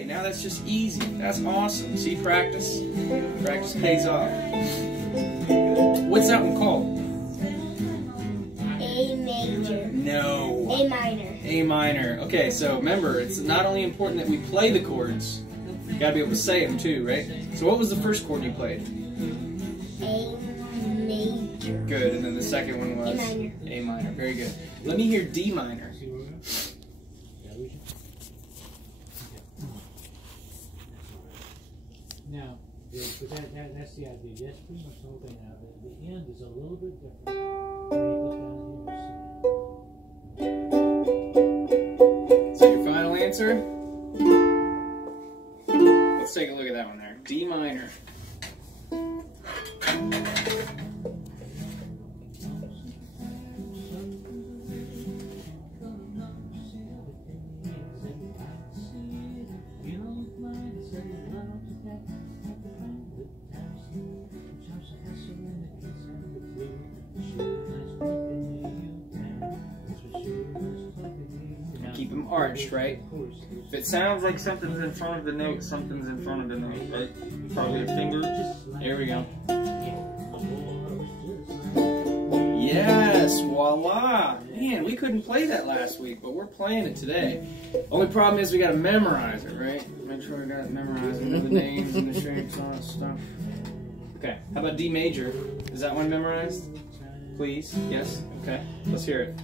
Okay, now that's just easy. That's awesome. See, practice? Practice pays off. What's that one called? A major. No. A minor. A minor. Okay, so remember, it's not only important that we play the chords, you gotta be able to say them too, right? So what was the first chord you played? A major. Good, and then the second one was? A minor. A minor, very good. Let me hear D minor. Now, that's the idea. That's pretty much the whole thing now. The end is a little bit different. So your final answer? Let's take a look at that one there. D minor. Keep them arched, right? If it sounds like something's in front of the note, something's in front of the note, right? Probably a finger. There we go. Yes, voila! Man, we couldn't play that last week, but we're playing it today. Only problem is we gotta memorize it, right? Make sure we got it memorized. We know the names and the shapes and all that stuff. Okay, how about D major? Is that one memorized? Please? Yes? Okay, let's hear it.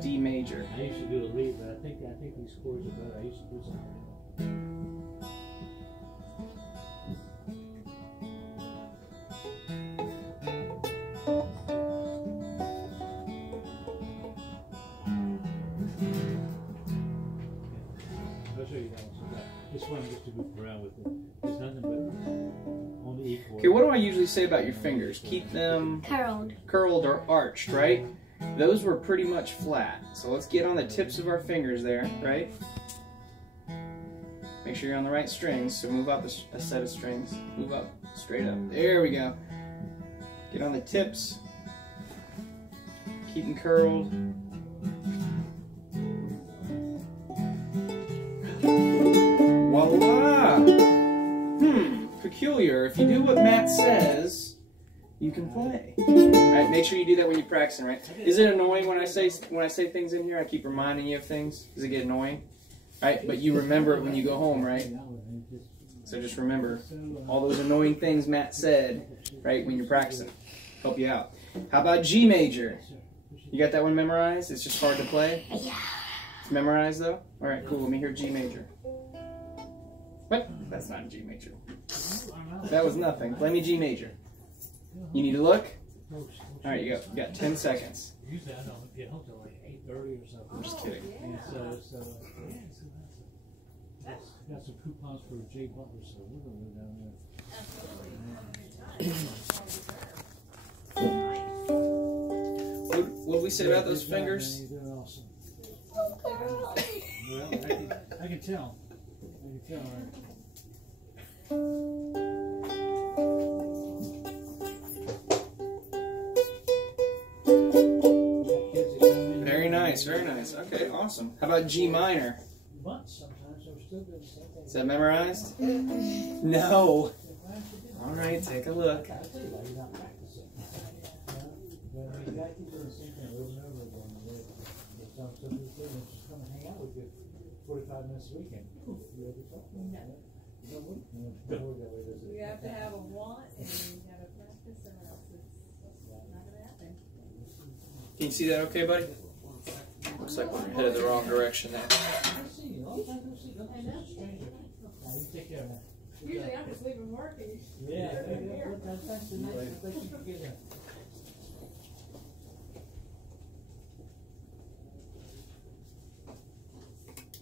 D major. I used to do a lead, but I think these chords are better. I used to do something. I'll show you that one. So this one just to goof around with it. It's nothing but on the E chord. Okay, what do I usually say about your fingers? Keep them curled or arched, right? Those were pretty much flat. So let's get on the tips of our fingers there, right? Make sure you're on the right strings. So move up a set of strings. Move up, straight up. There we go. Get on the tips. Keep them curled. Voila! Peculiar. If you do what Matt says, you can play. Alright, make sure you do that when you're practicing, right? Is it annoying when I say things in here? I keep reminding you of things. Does it get annoying? Right? But you remember it when you go home, right? So just remember all those annoying things Matt said, right, when you're practicing. Help you out. How about G major? You got that one memorized? It's just hard to play? Yeah. It's memorized though? Alright, cool. Let me hear G major. What? That's not G major. That was nothing. Play me G major. You need to look? Alright, you got 10 seconds. Usually I don't get home till like 8:30 or something. I'm just kidding. And that's got some coupons for Jay Butler, so we're going to go down there. What did we say about those fingers? You're doing awesome. Well, I can tell. Right? Very nice, very nice. Okay, awesome. How about G minor? Is that memorized? No. All right, take a look. You have to have a want and you have a practice, or else it's not going to happen. Can you see that okay, buddy? Looks like we're headed the wrong direction there. Usually I'm just leaving work and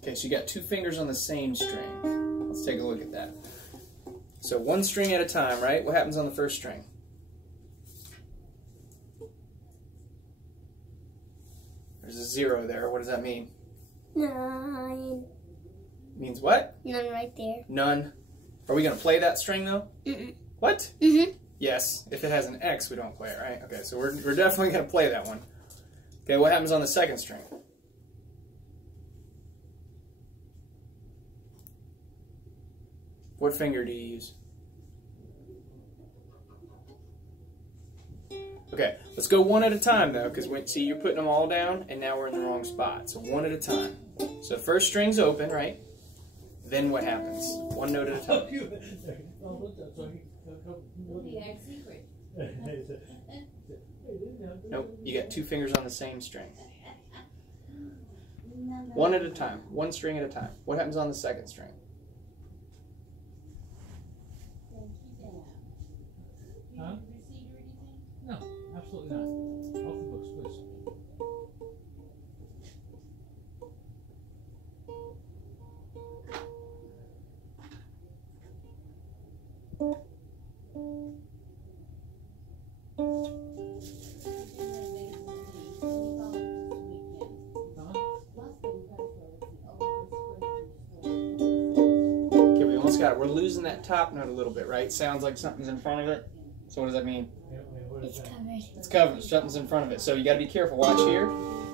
Okay, so you got two fingers on the same string. Let's take a look at that. So one string at a time, right? What happens on the first string? There's a 0 there. What does that mean? 9. Means what? None right there. None. Are we going to play that string, though? Mm-mm. What? Mm-hmm. Yes. If it has an X, we don't play it, right? Okay, so we're definitely going to play that one. Okay, what happens on the second string? What finger do you use? Okay, let's go one at a time though, because see, you're putting them all down, and now we're in the wrong spot. So one at a time. So first string's open, right? Then what happens? One note at a time. Nope, you got two fingers on the same string. One at a time, one string at a time. What happens on the second string? Huh? No, absolutely not. Off the books, please. Okay, we almost got it. We're losing that top note a little bit, right? Sounds like something's in front of it. So what does that mean? It's covered. It's covered. Something's in front of it. So you got to be careful. Watch here.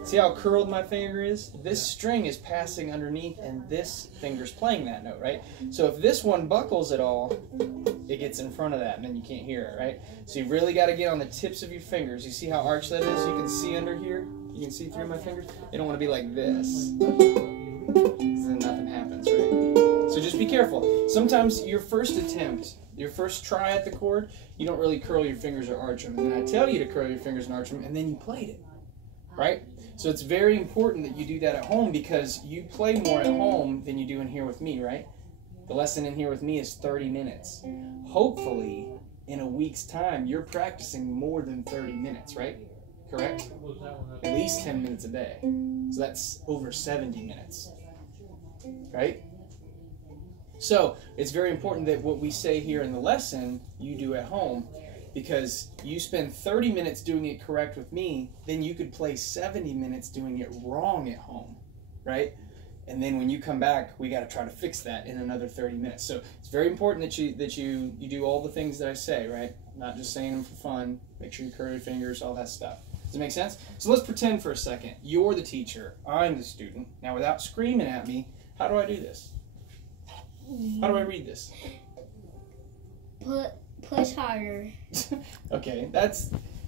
See how curled my finger is? This string is passing underneath, and this finger's playing that note, right? So if this one buckles at all, it gets in front of that, and then you can't hear it, right? So you really got to get on the tips of your fingers. You see how arched that is? You can see under here. You can see through my fingers. You don't want to be like this, then nothing happens, right? So just be careful. Sometimes your first attempt, your first try at the chord, you don't really curl your fingers or arch them. And then I tell you to curl your fingers and arch them, and then you played it, right? So it's very important that you do that at home, because you play more at home than you do in here with me, right? The lesson in here with me is 30 minutes. Hopefully, in a week's time, you're practicing more than 30 minutes, right? Correct? At least 10 minutes a day. So that's over 70 minutes, right? So it's very important that what we say here in the lesson, you do at home, because you spend 30 minutes doing it correct with me, then you could play 70 minutes doing it wrong at home, right? And then when you come back, we got to try to fix that in another 30 minutes. So it's very important that you do all the things that I say, right? Not just saying them for fun. Make sure you curl your fingers, all that stuff. Does it make sense? So let's pretend for a second. You're the teacher. I'm the student. Now, without screaming at me, how do I do this? How do I read this? Push harder. Okay,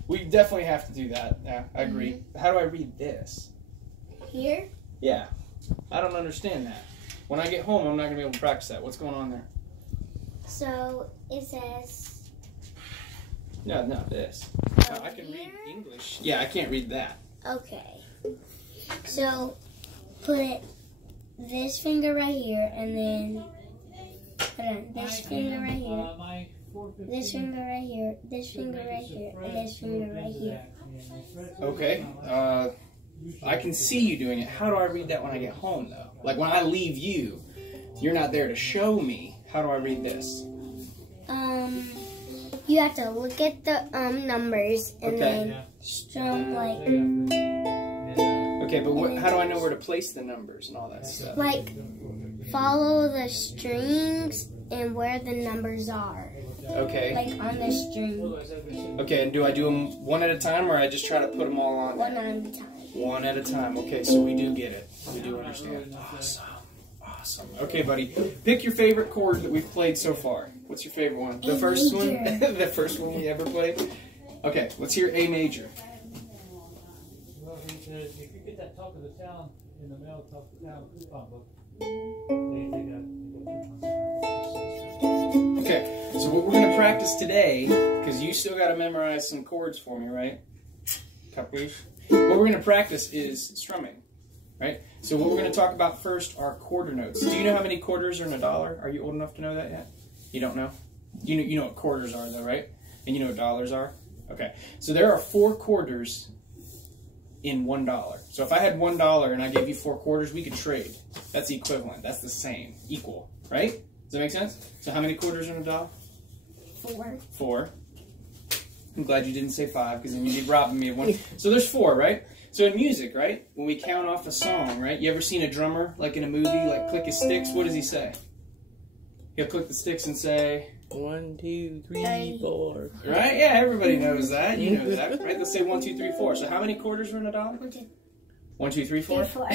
we definitely have to do that. Yeah, I agree. How do I read this? Here? Yeah, I don't understand that. When I get home, I'm not going to be able to practice that. What's going on there? So it says... No, this. No, I can read English. Yeah, I can't read that. Okay. So put this finger right here, and then put on this finger right here. This finger right here, this finger right here, and this finger right here. Okay, I can see you doing it. How do I read that when I get home, though? Like when I leave you, you're not there to show me. How do I read this? You have to look at the numbers and then strum like. Okay, but how do I know where to place the numbers and all that stuff? Like follow the strings and where the numbers are. Okay. Like on the string. Okay, and do I do them one at a time, or I just try to put them all on there? One at a time. One at a time. Okay, so we do get it. We do understand. Awesome. Awesome. Okay, buddy. Pick your favorite chord that we've played so far. What's your favorite one? The first one? The first one we ever played? Okay, let's hear A major. Well, he says, if you get that talk of the town in the mail, talk of the town coupon book, Okay, so what we're going to practice today, because you still got to memorize some chords for me, right? Capiche? What we're going to practice is strumming, right? So what we're going to talk about first are quarter notes. Do you know how many quarters are in a dollar? Are you old enough to know that yet? You don't know? You know what quarters are, though, right? And you know what dollars are? Okay, so there are 4 quarters in $1. So if I had $1 and I gave you 4 quarters, we could trade. That's equivalent. That's the same. Equal, right? Does that make sense? So how many quarters are in a dollar? 4. 4. I'm glad you didn't say 5, because then you'd be robbing me of one. So there's 4, right? So in music, right, when we count off a song, right, you ever seen a drummer, like in a movie, like click his sticks? What does he say? He'll click the sticks and say... 1, 2, 3, 4. Right? Yeah, everybody knows that. You know that, right? Let's say 1, 2, 3, 4. So how many quarters are in a dollar? 1, 2, 3, 4. 4.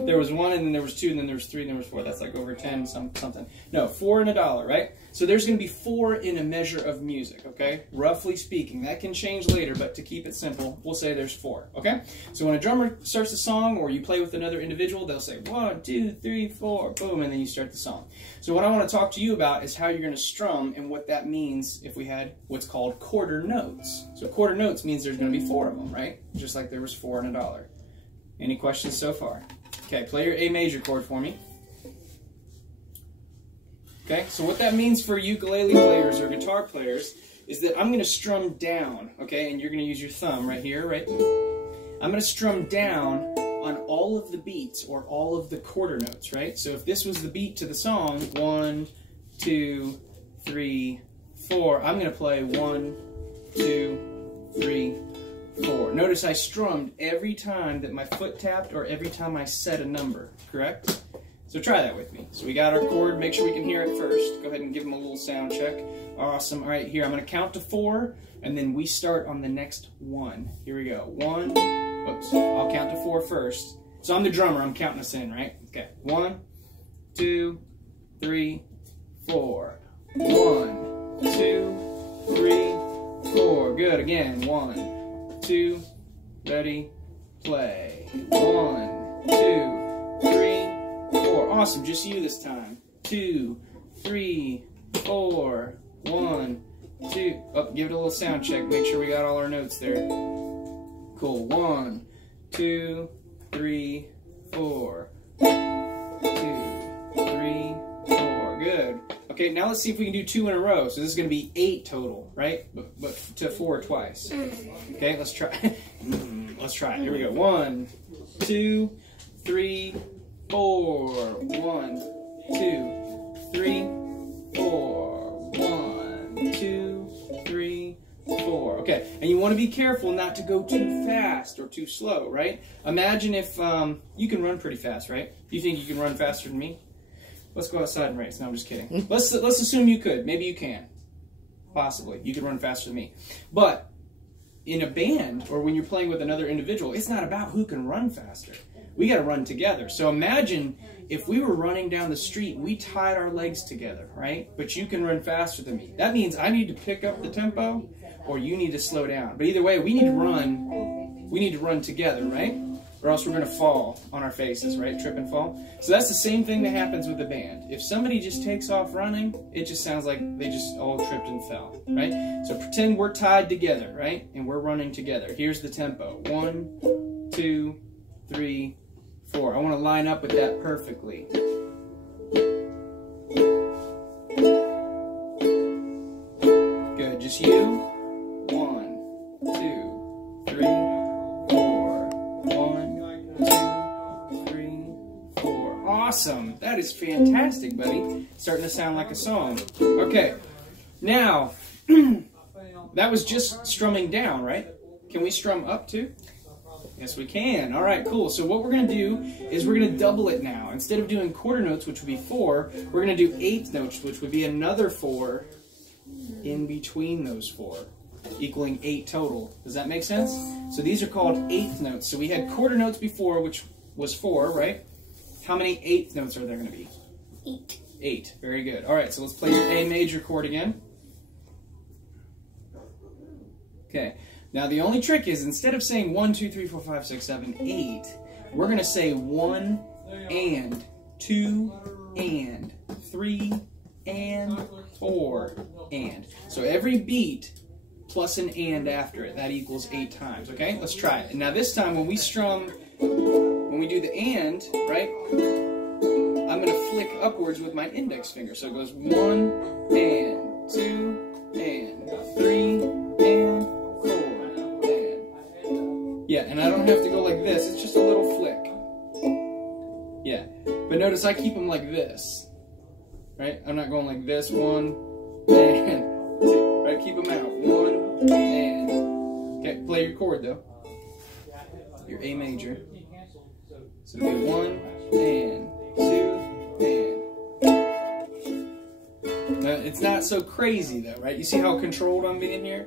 There was 1, and then there was 2, and then there was 3, and there was 4. That's like over 10 something. No, 4 and $1, right? So there's going to be 4 in a measure of music, okay? Roughly speaking. That can change later, but to keep it simple, we'll say there's 4, okay? So when a drummer starts a song, or you play with another individual, they'll say 1, 2, 3, 4, boom, and then you start the song. So what I want to talk to you about is how you're going to strum and what that means if we had what's called quarter notes. So quarter notes means there's going to be 4 of them, right? Just like there was 4 and $1. Any questions so far? Okay, play your A major chord for me. Okay, so what that means for ukulele players or guitar players is that I'm going to strum down, okay, and you're going to use your thumb right here, right? I'm going to strum down on all of the beats or all of the quarter notes, right? So if this was the beat to the song, 1, 2, 3, 4, I'm going to play 1, 2, 3, 4. Notice I strummed every time that my foot tapped or every time I said a number, correct? So try that with me. So we got our chord. Make sure we can hear it first. Go ahead and give them a little sound check. Awesome. All right, here, I'm going to count to 4, and then we start on the next 1. Here we go. 1. Oops. I'll count to 4 first. So I'm the drummer. I'm counting us in, right? Okay. 1, 2, 3, 4. 1, 2, 3, 4. Good. Again. 1, 2, ready, play. 1, 2, 3, 4. Awesome. Just you this time. 2, 3, 4. 1, 2. Oh, give it a little sound check. Make sure we got all our notes there. Cool. 1, 2, 3, 4. 2, 3, 4. Good. Okay, now let's see if we can do 2 in a row. So this is going to be 8 total, right? But to 4 twice. Okay, let's try. Let's try it. Here we go. 1, 2, 3, 4. 1, 2, 3, 4. 1, 2, 3, 4. Okay, and you want to be careful not to go too fast or too slow, right? Imagine if you can run pretty fast, right? You think you can run faster than me? Let's go outside and race. No, I'm just kidding. Let's assume you could. Maybe you can. Possibly. You could run faster than me. But in a band or when you're playing with another individual, it's not about who can run faster. We got to run together. So imagine if we were running down the street, we tied our legs together, right? But you can run faster than me. That means I need to pick up the tempo or you need to slow down. But either way, we need to run together, right? Or else we're going to fall on our faces, right? Trip and fall. So that's the same thing that happens with the band. If somebody just takes off running, it just sounds like they just all tripped and fell, right? So pretend we're tied together, right? And we're running together. Here's the tempo. 1, 2, 3, 4. I want to line up with that perfectly. Good. Just you. 1, 2, 3, 4. 1, 2, 3, 4. Awesome. That is fantastic, buddy. Starting to sound like a song. Okay. Now, that was just strumming down, right? Can we strum up too? Yes, we can. All right, cool. So what we're going to do is we're going to double it now. Instead of doing quarter notes, which would be 4, we're going to do eighth notes, which would be another 4 in between those 4, equaling 8 total. Does that make sense? So these are called eighth notes. So we had quarter notes before, which was 4, right? How many eighth notes are there going to be? 8. 8. Very good. All right, so let's play your A major chord again. Okay. Now the only trick is instead of saying 1, 2, 3, 4, 5, 6, 7, 8, we're going to say 1 and 2 and 3 and 4 and. So every beat plus an and after it, that equals 8 times. Okay, let's try it. And now this time when we strum, when we do the and, right, I'm going to flick upwards with my index finger. So it goes 1 and 2 and 3 and 4 and. Yeah, and I don't have to go like this. It's just a little flick. Yeah, but notice I keep them like this. Right? I'm not going like this. 1 and 2. Right? Keep them out. 1 and. Okay, play your chord though. Your A major. So it'll be 1 and 2 and. Now, it's not so crazy though, right? You see how controlled I'm being here?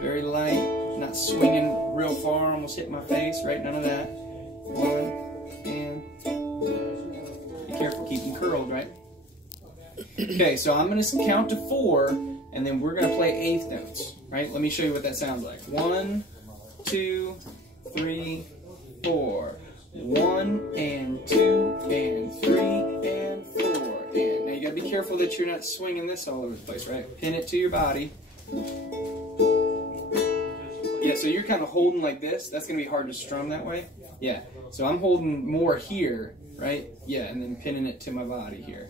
Very light, not swinging real far, almost hit my face, right? None of that. 1 and curled, right? Okay, so I'm going to count to 4, and then we're going to play eighth notes, right? Let me show you what that sounds like. 1, 2, 3, 4. 1 and 2 and 3 and 4. And now you got to be careful that you're not swinging this all over the place, right? Pin it to your body. Yeah, so you're kind of holding like this. That's going to be hard to strum that way. Yeah, so I'm holding more here, right? Yeah, and then pinning it to my body here.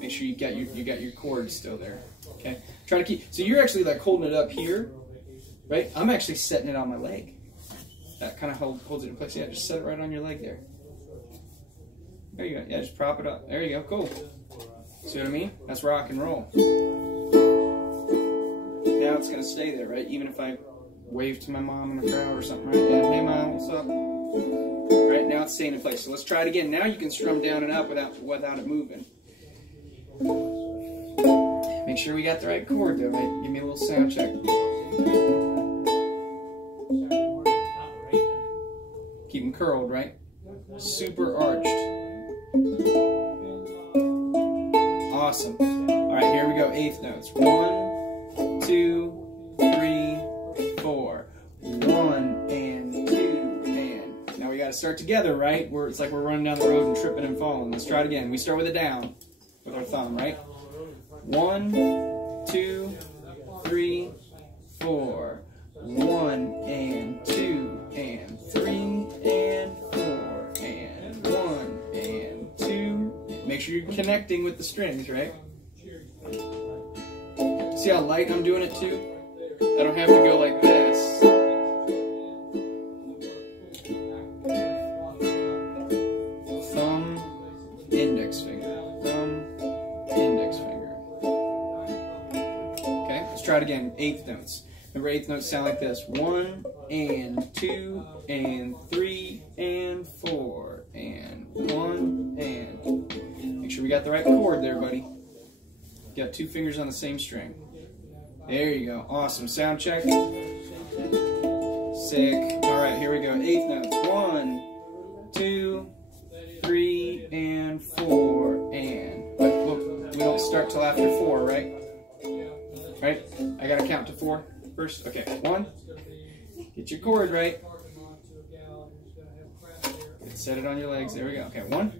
Make sure you got your chords still there. Okay, try to keep. So you're actually like holding it up here, right? I'm actually setting it on my leg. That kind of holds it in place. Yeah, just set it right on your leg there. There you go. Yeah, just prop it up. There you go. Cool. See what I mean? That's rock and roll. Now it's gonna stay there, right? Even if I wave to my mom in the crowd or something, right? Yeah, hey mom, what's up? Right, now it's staying in place. So let's try it again. Now you can strum down and up without it moving. Make sure we got the right chord though, right? Give me a little sound check. Keep them curled, right? Super arched. Awesome. Alright, here we go. Eighth notes. 1, 2, 3, 4. 1 and 2 and. Now we got to start together, right? It's like we're running down the road and tripping and falling. Let's try it again. We start with a down with our thumb, right? 1, 2, 3, 4. 1 and 2 and 3 and 4 and 1 and 2. Make sure you're connecting with the strings, right? See how light I'm doing it too? I don't have to go like this. Thumb, index finger. Thumb, index finger. Okay, let's try it again. Eighth notes. Remember, eighth notes sound like this. 1 and 2 and 3 and 4 and 1 and. Make sure we got the right chord there, buddy. Got 2 fingers on the same string. There you go. Awesome. Sound check. Sick. All right, here we go. Eighth notes. 1, 2, 3, and 4, and. But look, we don't start till after 4, right? Right? I gotta count to 4 first. Okay. 1. Get your chord right. Set it on your legs. There we go. Okay. 1,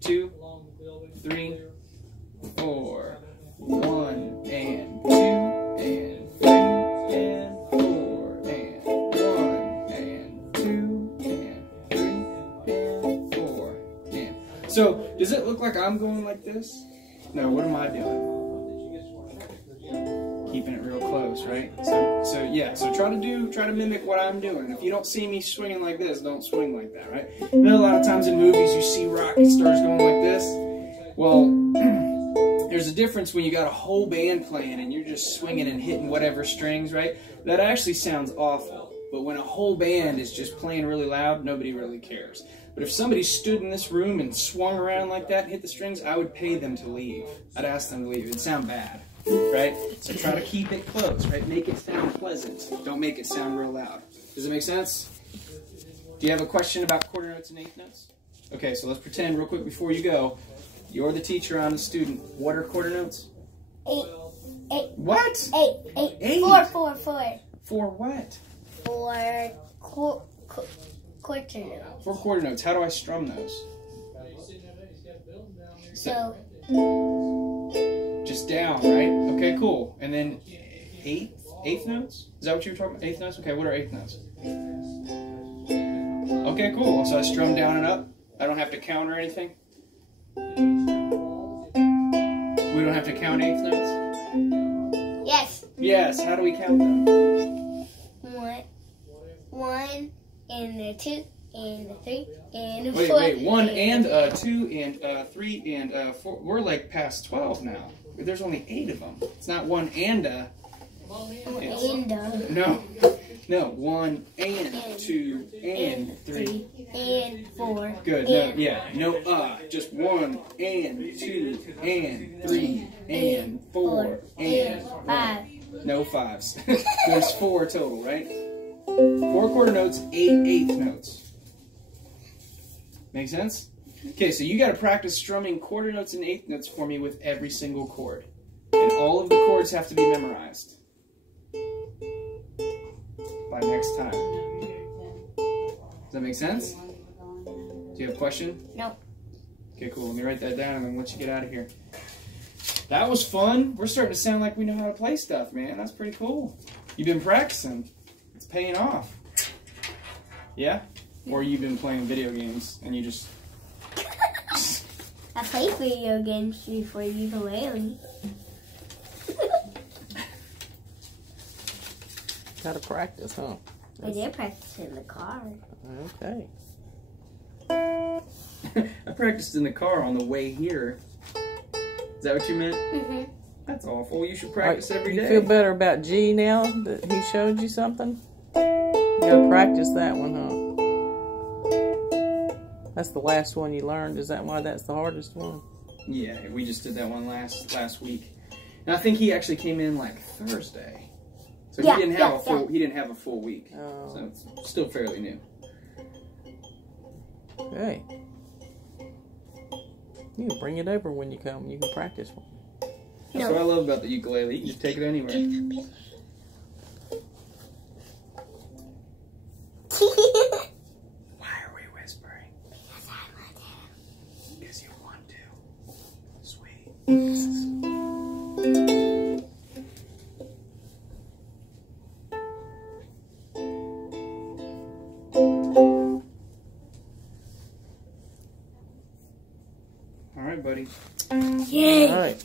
2, 3, 4. 1 and 2 and 3 and 4 and 1 and 2 and 3 and 4 and. So does it look like I'm going like this? No. What am I doing? Keeping it real close, right? So yeah. So try to mimic what I'm doing. If you don't see me swinging like this, don't swing like that, right? You know, a lot of times in movies you see rock stars going like this. Well. There's a difference when you got a whole band playing and you're just swinging and hitting whatever strings, right? That actually sounds awful. But when a whole band is just playing really loud, nobody really cares. But if somebody stood in this room and swung around like that and hit the strings, I would pay them to leave. I'd ask them to leave. It'd sound bad, right? So try to keep it close, right? Make it sound pleasant. Don't make it sound real loud. Does it make sense? Do you have a question about quarter notes and eighth notes? Okay, so let's pretend real quick before you go. You're the teacher, I'm the student. What are quarter notes? 8. What? 8. 8. 4. For what? 4 quarter notes. 4 quarter notes. How do I strum those? So. Just down, right? Okay, cool. And then eighth notes? Is that what you were talking about? Eighth notes? Okay, what are eighth notes? Okay, cool. So I strum down and up. I don't have to count or anything. We don't have to count eighth notes? Yes. Yes. How do we count them? 1 and 2 and 3 and 4. Wait. 1 and 2 and 3 and 4. We're like past 12 now. There's only 8 of them. It's not 1 and No, 1 and 2 and 3 and 4. Good. No, yeah. No. Just 1 and 2 and 3 and 4 and 5. No 5s. There's 4 total, right? 4 quarter notes, 8 eighth notes. Make sense? Okay, so you got to practice strumming quarter notes and eighth notes for me with every single chord. And all of the chords have to be memorized by next time. Does that make sense? Do you have a question? No. Okay, cool. Let me write that down and then let you get out of here. That was fun. We're starting to sound like we know how to play stuff, man. That's pretty cool. You've been practicing. It's paying off. Yeah? Or you've been playing video games and you just... I played video games before ukulele. Gotta practice, huh? I did practice in the car. Okay. I practiced in the car on the way here. Is that what you meant? Mm-hmm. That's awful. You should practice every day. You feel better about G now that he showed you something? You gotta practice that one, huh? That's the last one you learned. Is that why that's the hardest one? Yeah, we just did that one last week. And I think he actually came in like Thursday. So Yeah, he didn't have a full week. Oh. So it's still fairly new. Okay. You can bring it over when you come. You can practice one. That's what I love about the ukulele. You can just take it anywhere. Why are we whispering? Because I want to. Because you want to. Sweet. All right, buddy. Yay! All right.